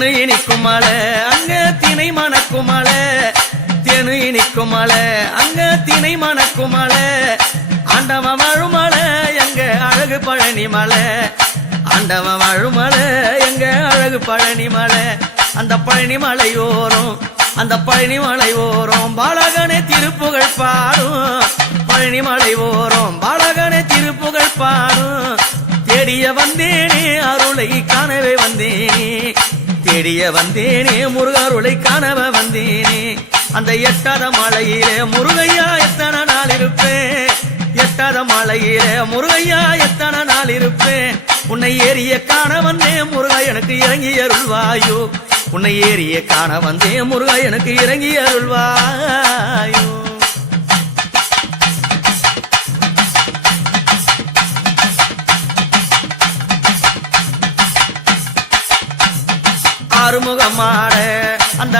தேனு இனிக்கும் மலை அங்க தினை மணக்கும் மலை தேனு இனிக்கும் மலை அங்க தினை மணக்கும் மலை ஆண்டவன் வாழும் மலை எங்க அழகு பழனி மலை ஆண்டவன் வாழும் மலை எங்க அழகு பழனி மலை அந்த பழனி மலையோரம் அந்த பழனி மலை ஓரம் பாலகனே திருப்புகழ் பாடும் பழனி மலை ஓரம் பாலகனே திருப்புகழ் பாடும் தேடிய வந்தேனே அருளை காணவே வந்தேனே தேடிய வந்தேனே முருகருளை காணவே வந்தேனே அந்த எட்டாத மலையிலே முருகையா எத்தனை நாள் இருப்பேன் எட்டாத மலையிலே முருகையா எத்தனை நாள் இருப்பேன் உன்னை ஏறிய காண வந்தேன் முருகா எனக்கு இறங்கி அருள்வாயோ உன்னை ஏறிய காண வந்தேன் முருகா எனக்கு இறங்கி அருள்வாயோ ஆறுமுகமான அந்த